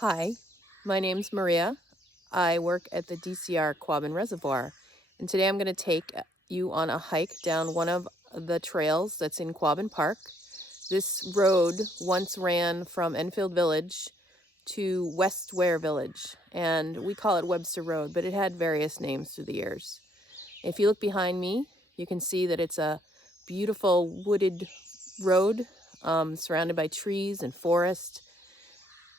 Hi, my name's Maria. I work at the DCR Quabbin Reservoir, and today I'm going to take you on a hike down one of the trails that's in Quabbin Park. This road once ran from Enfield Village to West Ware Village, and we call it Webster Road, but it had various names through the years. If you look behind me, you can see that it's a beautiful wooded road surrounded by trees and forest.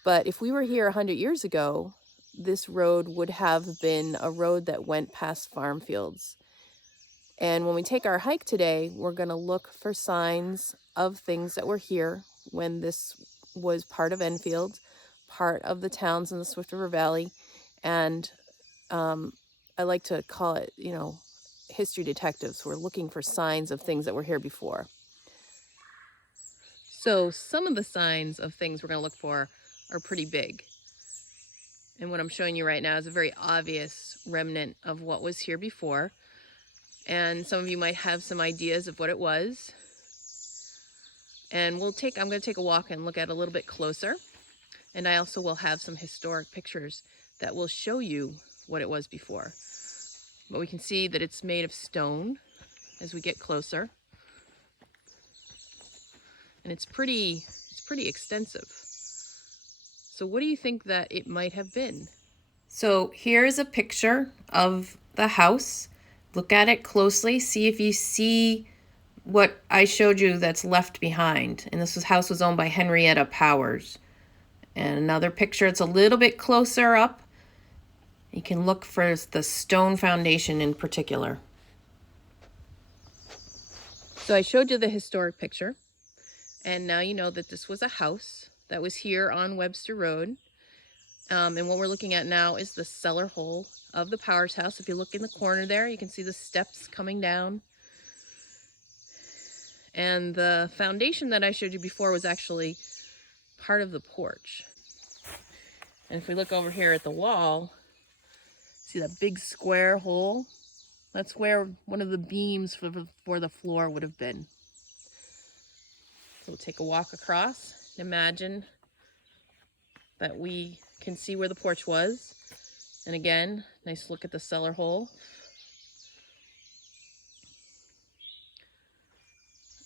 But if we were here 100 years ago, this road would have been a road that went past farm fields. And when we take our hike today, we're going to look for signs of things that were here when this was part of Enfield, part of the towns in the Swift River Valley. And I like to call it, history detectives. We're looking for signs of things that were here before. So some of the signs of things we're going to look for are pretty big. And what I'm showing you right now is a very obvious remnant of what was here before. And some of you might have some ideas of what it was. And I'm going to take a walk and look at it a little bit closer. And I also will have some historic pictures that will show you what it was before. But we can see that it's made of stone as we get closer. And it's pretty extensive. So what do you think that it might have been? So here's a picture of the house. Look at it closely. See if you see what I showed you that's left behind. And house was owned by Henrietta Powers. And another picture, it's a little bit closer up. You can look for the stone foundation in particular. So I showed you the historic picture. And now you know that this was a house that was here on Webster Road. And what we're looking at now is the cellar hole of the Powers house. If you look in the corner there, you can see the steps coming down. And the foundation that I showed you before was actually part of the porch. And if we look over here at the wall, see that big square hole? That's where one of the beams for the floor would have been. So we'll take a walk across. Imagine that we can see where the porch was. And again, nice look at the cellar hole.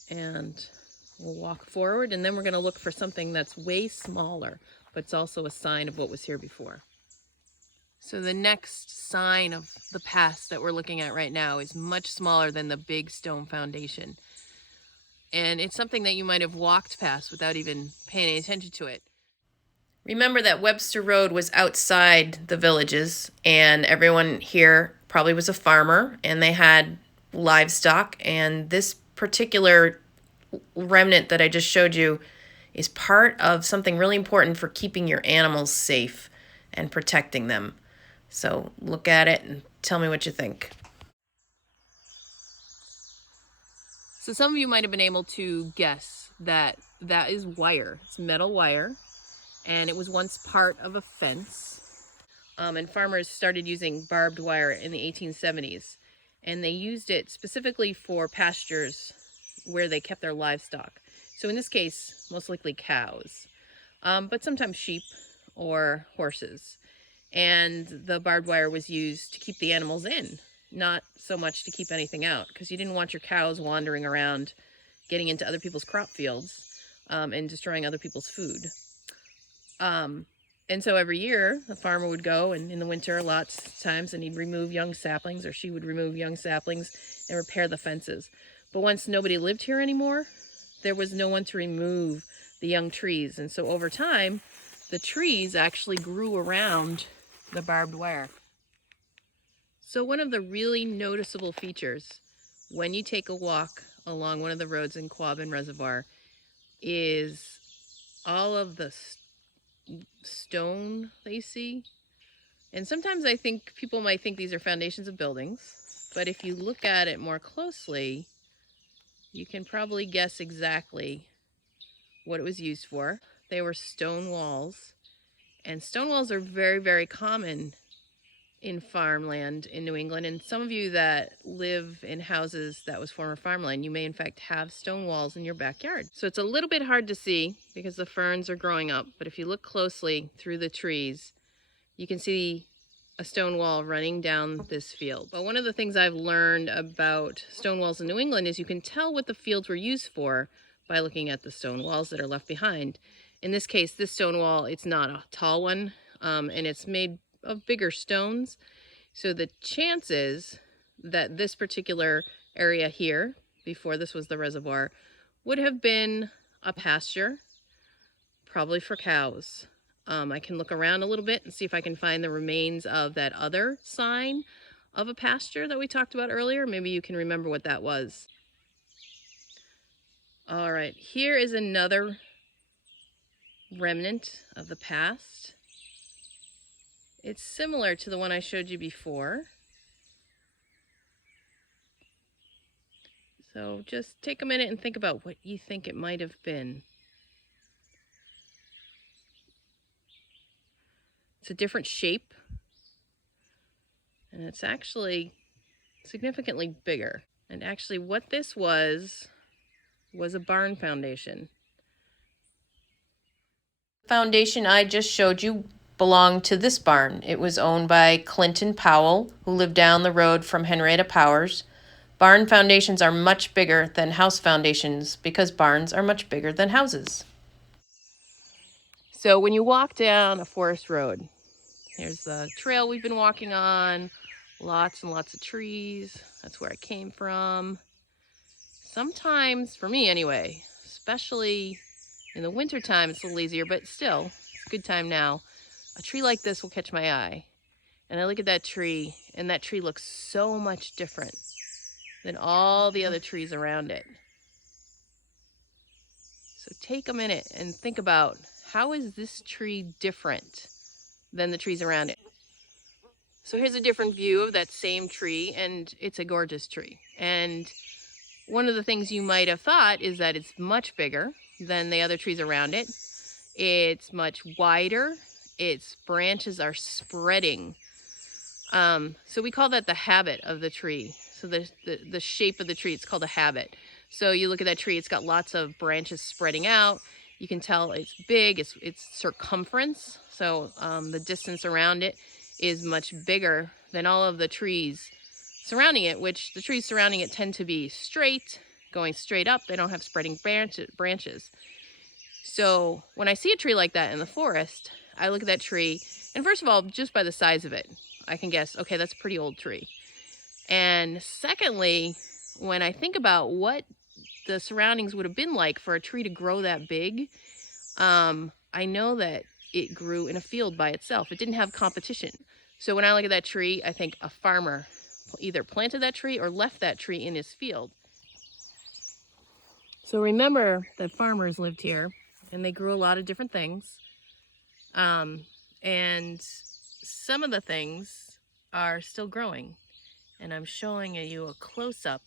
And we'll walk forward, and then we're going to look for something that's way smaller, but it's also a sign of what was here before. So the next sign of the past that we're looking at right now is much smaller than the big stone foundation. And it's something that you might have walked past without even paying any attention to it. Remember that Webster Road was outside the villages, and everyone here probably was a farmer, and they had livestock, and this particular remnant that I just showed you is part of something really important for keeping your animals safe and protecting them. So look at it and tell me what you think. So some of you might have been able to guess that that is wire. It's metal wire, and it was once part of a fence. And farmers started using barbed wire in the 1870s, and they used it specifically for pastures where they kept their livestock. So in this case, most likely cows, but sometimes sheep or horses. And the barbed wire was used to keep the animals in, not so much to keep anything out, because you didn't want your cows wandering around, getting into other people's crop fields, and destroying other people's food. And so every year, the farmer would go, and in the winter, lots of times, and he'd remove young saplings, or she would remove young saplings and repair the fences. But once nobody lived here anymore, there was no one to remove the young trees. And so over time, the trees actually grew around the barbed wire. So one of the really noticeable features when you take a walk along one of the roads in Quabbin Reservoir is all of the stone that you see. And sometimes I think people might think these are foundations of buildings, but if you look at it more closely, you can probably guess exactly what it was used for. They were stone walls, and stone walls are very, very common in farmland in New England, and some of you that live in houses that was former farmland, you may in fact have stone walls in your backyard. So it's a little bit hard to see because the ferns are growing up, but if you look closely through the trees, you can see a stone wall running down this field. But one of the things I've learned about stone walls in New England is you can tell what the fields were used for by looking at the stone walls that are left behind. In this case, this stone wall, it's not a tall one, and it's made of bigger stones. So the chances that this particular area here, before this was the reservoir, would have been a pasture, probably for cows. I can look around a little bit and see if I can find the remains of that other sign of a pasture that we talked about earlier. Maybe you can remember what that was. All right, here is another remnant of the past. It's similar to the one I showed you before. So just take a minute and think about what you think it might have been. It's a different shape, and it's actually significantly bigger. And actually what this was a barn foundation. The foundation I just showed you belonged to this barn. It was owned by Clinton Powell, who lived down the road from Henrietta Powers. Barn foundations are much bigger than house foundations because barns are much bigger than houses. So when you walk down a forest road, here's the trail we've been walking on, lots and lots of trees. That's where I came from. Sometimes, for me anyway, especially in the wintertime, it's a little easier, but still, it's a good time now. A tree like this will catch my eye. And I look at that tree, and that tree looks so much different than all the other trees around it. So take a minute and think about, how is this tree different than the trees around it? So here's a different view of that same tree, and it's a gorgeous tree. And one of the things you might have thought is that it's much bigger than the other trees around it. It's much wider. Its branches are spreading. So we call that the habit of the tree. So the shape of the tree, it's called a habit. So you look at that tree, it's got lots of branches spreading out. You can tell it's big, its circumference. So the distance around it is much bigger than all of the trees surrounding it, which the trees surrounding it tend to be straight, going straight up. They don't have spreading branches. So when I see a tree like that in the forest, I look at that tree, and first of all, just by the size of it, I can guess, okay, that's a pretty old tree. And secondly, when I think about what the surroundings would have been like for a tree to grow that big, I know that it grew in a field by itself. It didn't have competition. So when I look at that tree, I think a farmer either planted that tree or left that tree in his field. So remember that farmers lived here, and they grew a lot of different things. And some of the things are still growing. And I'm showing you a close-up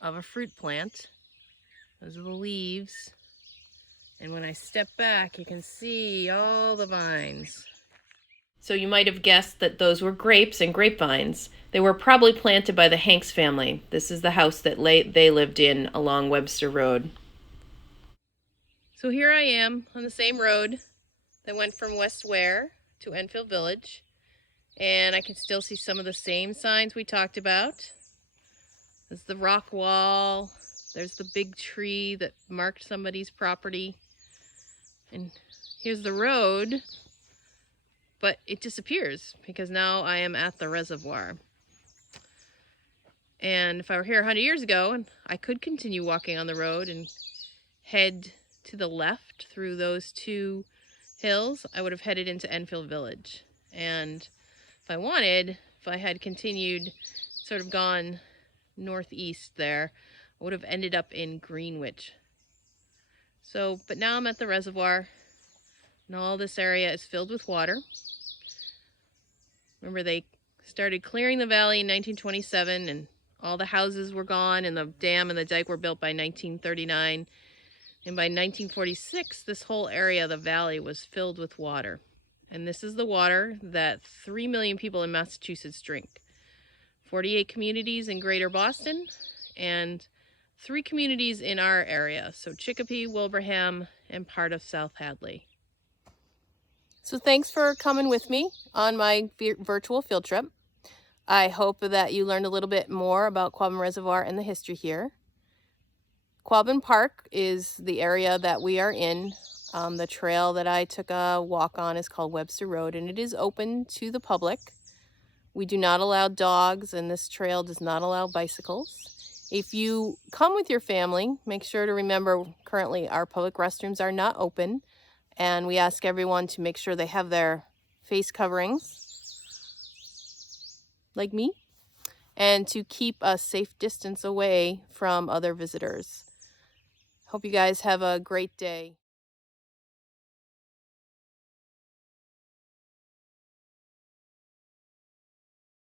of a fruit plant. Those are the leaves. And when I step back, you can see all the vines. So you might have guessed that those were grapes and grapevines. They were probably planted by the Hanks family. This is the house that they lived in along Webster Road. So here I am on the same road that went from West Ware to Enfield Village. And I can still see some of the same signs we talked about. There's the rock wall. There's the big tree that marked somebody's property. And here's the road, but it disappears because now I am at the reservoir. And if I were here 100 years ago, I could continue walking on the road and head to the left through those two hills, I would have headed into Enfield Village. And if I wanted, if I had continued, sort of gone northeast there, I would have ended up in Greenwich. So, but now I'm at the reservoir, and all this area is filled with water. Remember, they started clearing the valley in 1927, and all the houses were gone, and the dam and the dike were built by 1939. And by 1946, this whole area of the valley was filled with water. And this is the water that 3 million people in Massachusetts drink. 48 communities in Greater Boston and 3 communities in our area, so Chicopee, Wilbraham, and part of South Hadley. So thanks for coming with me on my virtual field trip. I hope that you learned a little bit more about Quabbin Reservoir and the history here. Quabbin Park is the area that we are in. The trail that I took a walk on is called Webster Road, and it is open to the public. We do not allow dogs, and this trail does not allow bicycles. If you come with your family, make sure to remember currently our public restrooms are not open, and we ask everyone to make sure they have their face coverings, like me, and to keep a safe distance away from other visitors. Hope you guys have a great day.